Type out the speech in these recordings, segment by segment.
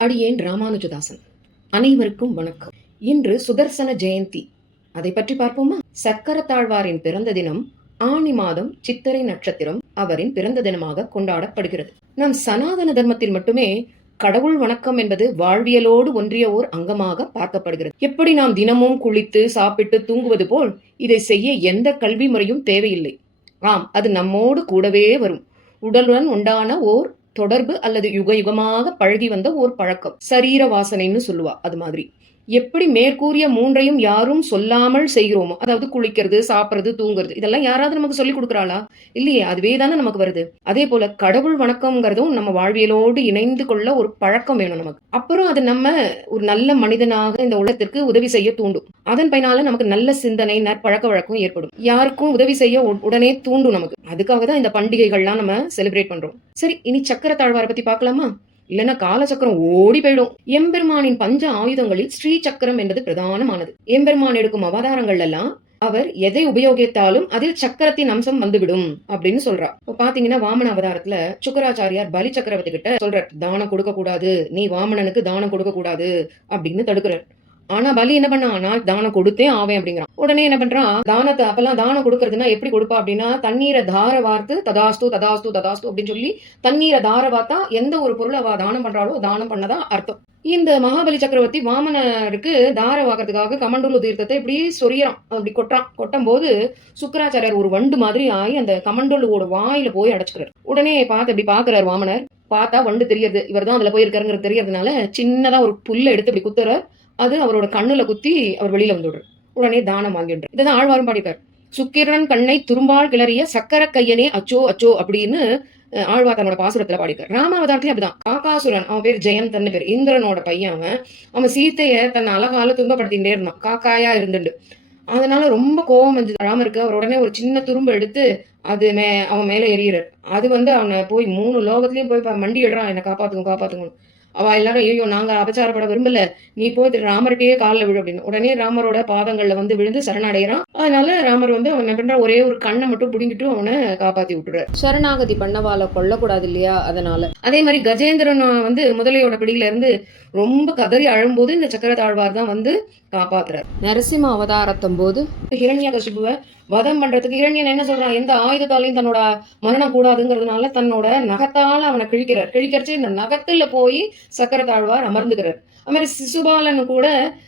அடியேன் ராமானுஜதாசன். அனைவருக்கும் வணக்கம். இன்று சுதர்சன ஜெயந்தி. அதை பற்றி பார்ப்போமா? சக்கரத்தாழ்வாரின் பிறந்த தினம் ஆனி மாதம் சித்திரை நட்சத்திரம் அவரின் பிறந்த தினமாக கொண்டாடப்படுகிறது. நம் சனாதன தர்மத்தில் மட்டுமே கடவுள் வணக்கம் என்பது வாழ்வியலோடு ஒன்றிய ஓர் அங்கமாக பார்க்கப்படுகிறது. எப்படி நாம் தினமும் குளித்து சாப்பிட்டு தூங்குவது போல் இதை செய்ய எந்த கல்வி முறையும் தேவையில்லை. ஆம், அது நம்மோடு கூடவே வரும். உடலுடன் உண்டான ஓர் தொடர்பு அல்லது யுக யுகமாக பழகி வந்த ஒரு பழக்கம். சரீர வாசனைன்னு சொல்லுவா. அது மாதிரி எப்படி மேற்கூறிய மூன்றையும் யாரும் சொல்லாமல் செய்கிறோமோ, அதாவது குளிக்கிறது, சாப்பிடுறது, தூங்குறது, இதெல்லாம் யாராவது நமக்கு சொல்லி கொடுக்குறாளா? இல்லையே, அதுவே தானே நமக்கு வருது. அதே போல கடவுள் வணக்கம்ங்கிறதும் நம்ம வாழ்வியலோடு இணைந்து கொள்ள ஒரு பழக்கம் வேணும் நமக்கு. அப்புறம் அது நம்ம ஒரு நல்ல மனிதனாக இந்த உலகத்திற்கு உதவி செய்ய தூண்டும். அதன் பயனால நமக்கு நல்ல சிந்தனை, நற்பழக்க வழக்கம் ஏற்படும். யாருக்கும் உதவி செய்ய உடனே தூண்டும் நமக்கு. அதுக்காக தான் இந்த பண்டிகைகள்லாம் நம்ம செலிப்ரேட் பண்றோம். சரி, இனி சக்கர தாழ்வாரை பத்தி பார்க்கலாமா? இல்லைன்னா காலச்சக்கரம் ஓடி போயிடும். எம்பெருமானின் பஞ்ச ஆயுதங்களில் ஸ்ரீ சக்கரம் என்பது பிரதானமானது. எம்பெருமான் எடுக்கும் அவதாரங்கள் எல்லாம் அவர் எதை உபயோகித்தாலும் அதில் சக்கரத்தின் அம்சம் வந்துவிடும் அப்படின்னு சொல்றா. இப்ப பாத்தீங்கன்னா வாமன அவதாரத்துல சுக்கராச்சாரியார் பலி சக்கரவர்த்தி கிட்ட சொல்றார், தானம் கொடுக்க கூடாது, நீ வாமனனுக்கு தானம் கொடுக்க கூடாது அப்படின்னு தடுக்கிறார். ஆனா பலி என்ன பண்ணா, நான் தானம் கொடுத்தே ஆவேன் அப்படிங்கிறான். உடனே என்ன பண்றான், தானத்தை அப்பெல்லாம் தானம் கொடுக்கறதுன்னா எப்படி கொடுப்பா அப்படின்னா, தண்ணீரை தார வார்த்து ததாஸ்து ததாஸ்து ததாஸ்து அப்படின்னு சொல்லி தண்ணீரை தார வார்த்தா எந்த ஒரு பொருளை அவ தானம் பண்றாளோ தானம் பண்ணதான் அர்த்தம். இந்த மகாபலி சக்கரவர்த்தி வாமனருக்கு தார வாக்குறதுக்காக கமண்டூலு தீர்த்தத்தை இப்படி சொரியறான், அப்படி கொட்டும் போது சுக்கராச்சாரியர் ஒரு வண்டு மாதிரி ஆகி அந்த கமண்டூலுவோட வாயில போய் அடைச்சுக்கிறார். உடனே பார்த்து இப்படி பாக்குறாரு வாமனர். பார்த்தா வண்டு தெரியறது, இவர் தான் அதுல போயிருக்காருங்கிறது தெரியறதுனால சின்னதா ஒரு புல்ல எடுத்து இப்படி குத்துறார். அது அவரோட கண்ணுல குத்தி அவர் வெளியில வந்துடுறார். உடனே தானம் வாங்கிடுறார். இதான் ஆழ்வாரும் பாடிப்பார். சுக்கிரன் கண்ணை துரும்பால் கிளறிய சக்கர கையனே அச்சோ அச்சோ அப்படின்னு ஆழ்வார் தன்னோட பாசுரத்துல பாடிப்பார். ராமாவதாரத்திலே அப்படிதான். காக்காசுரன், அவன் பேர் ஜெயந்தன்னு பேர், இந்திரனோட பையன். அவன் சீத்தைய தன் அழகால துன்பப்படுத்திட்டே இருந்தான், காக்காயா இருந்துட்டு. அதனால ரொம்ப கோபம் வந்து ராமருக்கு. அவர் உடனே ஒரு சின்ன துரும்பு எடுத்து அது அவன் மேல எறிகிறார். அது அவனை போய் 3 லோகத்திலயும் போய் மண்டி இடுறான், என்னை காப்பாத்துங்க. அவ எல்லாரும், ஐயோ நாங்க அபச்சாரப்பட விரும்பல, நீ போய் ராமர்கிட்டயே காலில் விழு அப்படின்னு. உடனே ராமரோட பாதங்கள்ல விழுந்து சரணடைகிறான். அதனால ராமர் அவன் என்ன பண்ற, ஒரே ஒரு கண்ணை மட்டும் புடுங்கிட்டு அவனை காப்பாத்தி விட்டுறாரு. சரணாகதி பண்ணவால கொல்லக்கூடாது இல்லையா, அதனால. அதே மாதிரி கஜேந்திரன் முதலையோட பிடியில இருந்து ரொம்ப கதறி அழும்போது இந்த சக்கர தாழ்வார் தான் காப்பாத்துறாரு. நரசிம்ம அவதாரத்தும் போது ஹிரண்யகசிபுவை வதம் பண்றதுக்கு இரண்யன் என்ன சொல்றான், எந்த ஆயுதத்தாலையும் தன்னோட மரணம் கூடாதுங்கிறதுனால தன்னோட நகத்தால அவனை கிழிக்கிறச்சு இந்த நகத்துல போய் சக்கர தாழ்வார் அமர்ந்துக்கிறார். அது மாதிரி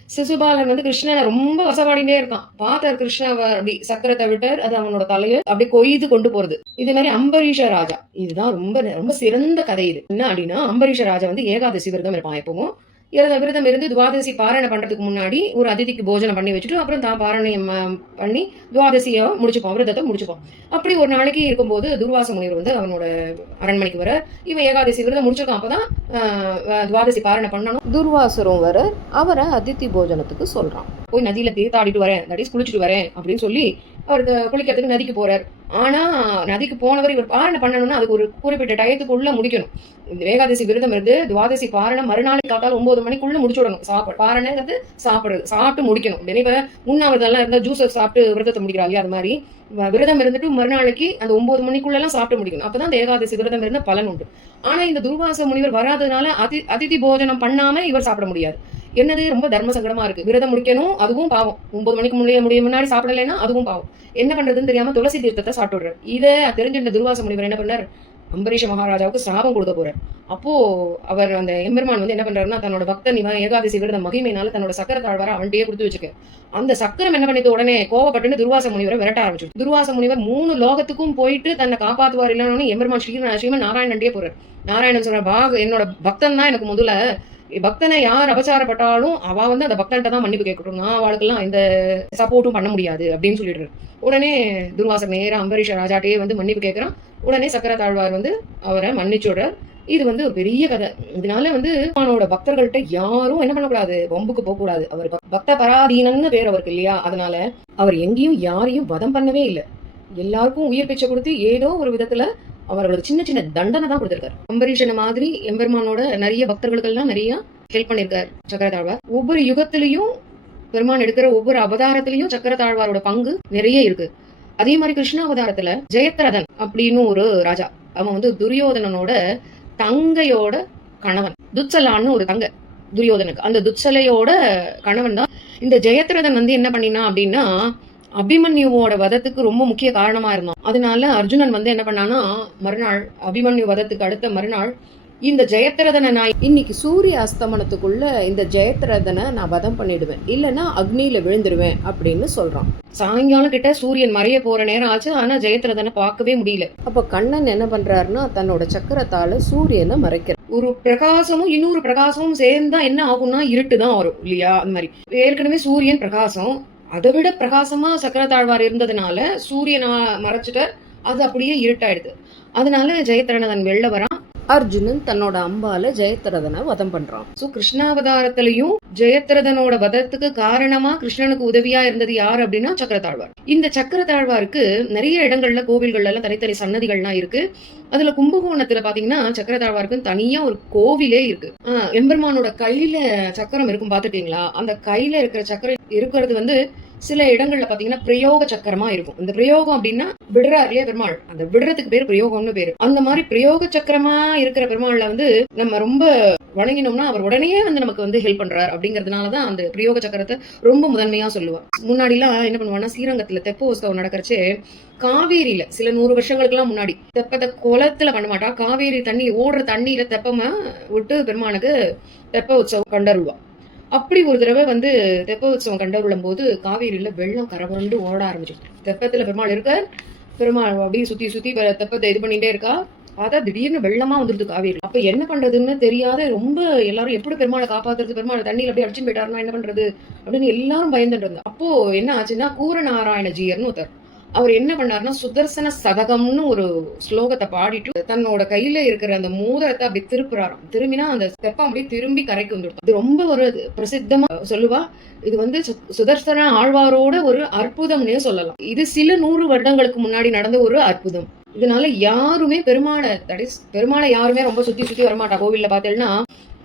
சிசுபாலன் கிருஷ்ணனை ரொம்ப வசப்பாடிட்டே இருக்கான். பார்த்தார் கிருஷ்ண அப்படி சக்கரத்தை விட்டார், அது அவனோட தலையை அப்படி கொய்து கொண்டு போறது. இதே மாதிரி அம்பரீஷ ராஜா, இதுதான் ரொம்ப ரொம்ப சிறந்த கதை. இது என்ன அப்படின்னா, அம்பரீஷ ராஜா ஏகாதசி விரதம் இருப்பான். எப்பவும் விரதம் இருந்து துவாதசி பாராயணம் பண்றதுக்கு முன்னாடி ஒரு அதிதிக்கு போஜனம் பண்ணி வச்சுட்டு அப்புறம் தான் பாராயணம் பண்ணி துவாதசியை முடிச்சுப்பான், விரதத்தை முடிச்சுப்பான். அப்படி ஒரு நாளைக்கு இருக்கும்போது துர்வாச முனிவர் அவனோட அரண்மனைக்கு வர, இவன் ஏகாதசி விரதம் முடிச்சிருக்கான், அப்பதான் துவாதசி பாராயணம் பண்ணணும். துர்வாசரும் வர அவரை அதித்தி போஜனத்துக்கு சொல்றான். போய் நதியில தீர்த்தாடிட்டு வரேன், குளிச்சுட்டு வரேன் அப்படின்னு சொல்லி அவர் குளிக்கிறதுக்கு நதிக்கு போறாரு. ஆனா நதிக்கு போனவர் இவர் பாரணம் பண்ணணும்னா அதுக்கு ஒரு குறிப்பிட்ட டயத்துக்குள்ள முடிக்கணும். ஏகாதசி விரதம் இருந்து துவாதசி பாரணம் மறுநாளைக்கு காத்தால் 9 மணிக்குள்ள முடிச்சு விடணும். பாரணங்கிறது சாப்பிட்டு முடிக்கணும். இப்ப உண்ணாவிரதம் இருந்தா ஜூஸ் சாப்பிட்டு விரதத்தை முடிக்கிறாங்க, அது மாதிரி விரதம் இருந்துட்டு மறுநாளைக்கு அந்த 9 மணிக்குள்ள எல்லாம் சாப்பிட்டு முடிக்கணும். அப்பதான் அந்த ஏகாதசி விரதம் இருந்த பலன் உண்டு. ஆனா இந்த துர்வாச முனிவர் வராததுனால அதிதி போஜனம் பண்ணாம இவர் சாப்பிட முடியாது. என்னது, ரொம்ப தர்ம சங்கடமா இருக்கு. விரதம் முடிக்கணும், அதுவும் பாவம். 9 மணிக்கு முடிய முன்னாடி சாப்பிடலைன்னா அதுவும் பாவம். என்ன பண்றதுன்னு தெரியாம துளசி தீர்த்தத்தை சாப்பிடுறாரு. இதை தெரிஞ்சிருந்த துர்வாச முனிவர் என்ன பண்ணார், அம்பரீஷ மகாராஜாவுக்கு சாபம் கொடுக்க போறார். அப்போ அவர் அந்த எம்பெருமான் என்ன பண்றாருன்னா, தன்னோட பக்தன் இவன் ஏகாதசி விரதம் மகிமையினால தன்னோட சக்கர தாழ்வார அவன்கிட்டயே கொடுத்து வச்சுக்க. அந்த சக்கரம் என்ன பண்ணிட்டு உடனே கோவப்பட்டு துர்வாச முனிவரை விரட்ட ஆரம்பிச்சு. துர்வாச முனிவர் 3 லோகத்துக்கும் போயிட்டு தன்னை காப்பாத்துவார் இல்லைன்னு எம்பெருமான் ஸ்ரீமன் நாராயணன்டே போறார். நாராயணன் சொல்ற, என்னோட பக்தன் தான் எனக்கு முதல்ல, பக்தனை யார் அபச்சாரப்பட்டாலும் அவ அந்த பக்தன்ட்ட தான் மன்னிப்பு கேட்கட்டும், நான் அவளுக்கெல்லாம் எந்த சப்போர்ட்டும் பண்ண முடியாது அப்படின்னு சொல்லிடுறாரு. உடனே துர்வாசர் நேரம் அம்பரீஷ ராஜாட்டே மன்னிப்பு கேட்கிறான். உடனே சக்கர தாழ்வார் அவரை மன்னிச்சுடுறார். இது ஒரு பெரிய கதை. இதனால அவனோட பக்தர்கள்ட்ட யாரும் என்ன பண்ணக்கூடாது, வம்புக்கு போக கூடாது. அவர் பக்த பராதீனன்னு பேர் அவருக்கு இல்லையா, அதனால அவர் எங்கேயும் யாரையும் வதம் பண்ணவே இல்லை. எல்லாருக்கும் உயிர் பிச்சை கொடுத்து ஏதோ ஒரு விதத்துல அவர்களோட சின்ன சின்ன தண்டனை தான் கொடுத்திருக்காரு. அம்பரீஷன் மாதிரி எம்பெருமானோட நிறைய பக்தர்களுக்கெல்லாம் நிறைய ஹெல்ப் பண்ணிருக்காரு சக்கர தாழ்வார். ஒவ்வொரு யுகத்திலையும் பெருமான் எடுக்கிற ஒவ்வொரு அவதாரத்திலையும் சக்கர தாழ்வாரோட பங்கு நிறைய இருக்கு. அதே மாதிரி கிருஷ்ண அவதாரத்துல ஜெயத்ரதன் அப்படின்னு ஒரு ராஜா, அவன் துரியோதனனோட தங்கையோட கணவன். துச்சலான்னு ஒரு தங்க துரியோதனுக்கு. அந்த துச்சலையோட கணவன் தான். இந்த ஜெயத்ரதன் வந்து என்ன பண்ணினா அப்படின்னா, அபிமன்யுவோட வதத்துக்கு ரொம்ப முக்கிய காரணமா இருந்தான். அதனால அர்ஜுனன் வந்து என்ன பண்ணானா, மறுநாள் அபிமன்யு வதத்துக்கு அடுத்த மறுநாள் இந்த ஜெயத்ரதனை நான் இன்னைக்கு சூரிய அஸ்தமனத்துக்குள்ள இந்த ஜெயத்ரதனை நான் வதம் பண்ணிடுவேன், இல்லைன்னா அக்னியில விழுந்துருவேன் அப்படின்னு சொல்றான். சாயங்காலம் கிட்ட சூரியன் மறைய போற நேரம் ஆச்சு, ஆனா ஜெயத்ரதனை பார்க்கவே முடியல. அப்ப கண்ணன் என்ன பண்றாருன்னா, தன்னோட சக்கரத்தால சூரியனை மறைக்கிறார். ஒரு பிரகாசமும் இன்னொரு பிரகாசமும் சேர்ந்தா என்ன ஆகும்னா இருட்டு தான் வரும் இல்லையா? அந்த மாதிரி ஏற்கனவே சூரியன் பிரகாசம், அதை விட பிரகாசமா சக்கரத்தாழ்வார் இருந்ததுனால சூரியனை மறைச்சிட்டு அது அப்படியே இருட்டாயிடுது. அதனால ஜெயத்ரதன் வெளில வரான். அர்ஜுனன் தன்னோட அம்பால ஜெயத்ரதனை வதம் பண்றான். சோ கிருஷ்ணாவதாரத்திலையும் ஜெயத்ரதனோட வதத்துக்கு காரணமா கிருஷ்ணனுக்கு உதவியா இருந்தது யார் அப்படின்னா சக்கரத்தாழ்வார். இந்த சக்கரத்தாழ்வாருக்கு நிறைய இடங்கள்ல கோவில்கள்ல எல்லாம் தனித்தனி சன்னதிகள்லாம் இருக்கு. அதுல கும்பகோணத்துல பாத்தீங்கன்னா சக்கரத்தாழ்வாருக்கு தனியா ஒரு கோவிலே இருக்கு. எம்பெருமானோட கையில சக்கரம் இருக்கும், பாத்துட்டீங்களா? அந்த கையில இருக்கிற சக்கரம் இருக்கிறது வந்து சில இடங்கள்ல பாத்தீங்கன்னா பிரயோக சக்கரமா இருக்கும். இந்த பிரயோகம் அப்படின்னா விடுறாரு இல்லையா பெருமாள், அந்த விடுறதுக்கு பேர் பிரயோகம்னு பேரு. அந்த மாதிரி பிரயோக சக்கரமா இருக்கிற பெருமாள்ல வந்து நம்ம ரொம்ப வணங்கினோம்னா அவர் உடனே வந்து நமக்கு வந்து ஹெல்ப் பண்றாரு. அப்படிங்கறதுனாலதான் அந்த பிரயோக சக்கரத்தை ரொம்ப முதன்மையா சொல்லுவா. முன்னாடி எல்லாம் என்ன பண்ணுவாங்கன்னா, ஸ்ரீரங்கத்துல தெப்ப உற்சவம் நடக்கிறச்சு காவேரியில சில 100 வருஷங்களுக்கு எல்லாம் முன்னாடி தெப்பத்தை குளத்துல பண்ண மாட்டா, காவேரி தண்ணி ஓடுற தண்ணியில தெப்பமா விட்டு பெருமானுக்கு தெப்ப உற்சவம் கண்டருவா. அப்படி ஒரு தடவை வந்து தெப்ப உற்சவம் கண்டருளும் போது காவேரியில வெள்ளம் கரவண்டு ஓட ஆரம்பிச்சிருக்கு. தெப்பத்துல பெருமாள் இருக்க, பெருமாள் அப்படியே சுத்தி சுத்தி தெப்பத்தை இது பண்ணிட்டே இருக்கா. பார்த்தா திடீர்னு வெள்ளமா வந்துருது காவேரி. அப்ப என்ன பண்றதுன்னு தெரியாத ரொம்ப எல்லாரும் எப்படி பெருமாளை காப்பாத்துறது, பெருமாள் தண்ணியில அப்படியே அடிச்சு போயிட்டாருன்னா என்ன பண்றது அப்படின்னு எல்லாரும் பயந்துட்டு இருந்தா. அப்போ என்ன ஆச்சுன்னா, கூரநாராயணஜீயர்னு ஒருத்தர், அவர் என்ன பண்ணாருன்னா சுதர்சன சதகம்னு ஒரு ஸ்லோகத்தை பாடிட்டு தன்னோட கையில இருக்கிற அந்த மோதிரத்தை அப்படி திருப்புறாராம். திரும்பினா அந்த தெப்பம் அப்படியே திரும்பி கரைக்கு வந்துடும். இது ரொம்ப ஒரு பிரசித்தமா சொல்லுவா. இது வந்து சுதர்சன ஆழ்வாரோட ஒரு அற்புதம்னே சொல்லலாம். இது சில 100 வருடங்களுக்கு முன்னாடி நடந்த ஒரு அற்புதம். இதனால யாருமே பெருமாளை யாருமே ரொம்ப சுத்தி சுத்தி வரமாட்டா. கோவில்ல பாத்தீங்கன்னா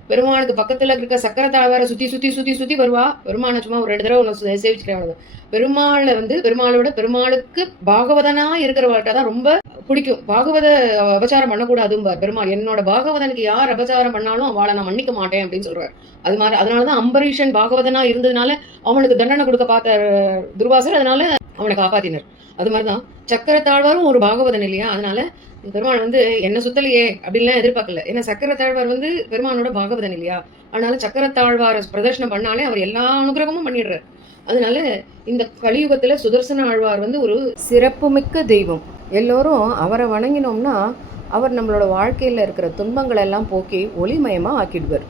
பெருமாளுக்கு பக்கத்துல இருக்க சக்கரத்தாழ்வார சுத்தி சுத்தி சுத்தி சுத்தி வருவா. பெருமானை சும்மா ஒரு 2 தடவை ஒன்று சேவிச்சுக்கிறேன். பெருமாளை வந்து பெருமாளோட பெருமாளுக்கு பாகவதனா இருக்கிறவர்கிட்ட தான் ரொம்ப பிடிக்கும். பாகவத அபச்சாரம் பண்ணக்கூடாதும் பெருமாள். என்னோட பாகவதனுக்கு யார் அபச்சாரம் பண்ணாலும் அவளை நான் மன்னிக்க மாட்டேன் அப்படின்னு சொல்றாரு. அது மாதிரி அதனாலதான் அம்பரீஷன் பாகவதனா இருந்ததுனால அவனுக்கு தண்டனை கொடுக்க பார்த்த துர்வாசர், அதனால அவனை காப்பாத்தினர். அது மாதிரிதான் சக்கரத்தாழ்வாரும் ஒரு பாகவதன் இல்லையா? அதனால பெருமாள் வந்து என்ன சுத்தலையே அப்படின்லாம் எதிர்பார்க்கல. ஏன்னா சக்கரத்தாழ்வார் வந்து பெருமானோட பாகவதன் இல்லையா? அதனால சக்கரத்தாழ்வார பிரதர்ஷனம் பண்ணாலே அவர் எல்லா அனுகிரகமும் பண்ணிடுறாரு. அதனால இந்த கலியுகத்துல சுதர்சன ஆழ்வார் வந்து ஒரு சிறப்புமிக்க தெய்வம். எல்லோரும் அவரை வணங்கினோம்னா அவர் நம்மளோட வாழ்க்கையில இருக்கிற துன்பங்கள் எல்லாம் போக்கி ஒளிமயமா ஆக்கிடுவார்.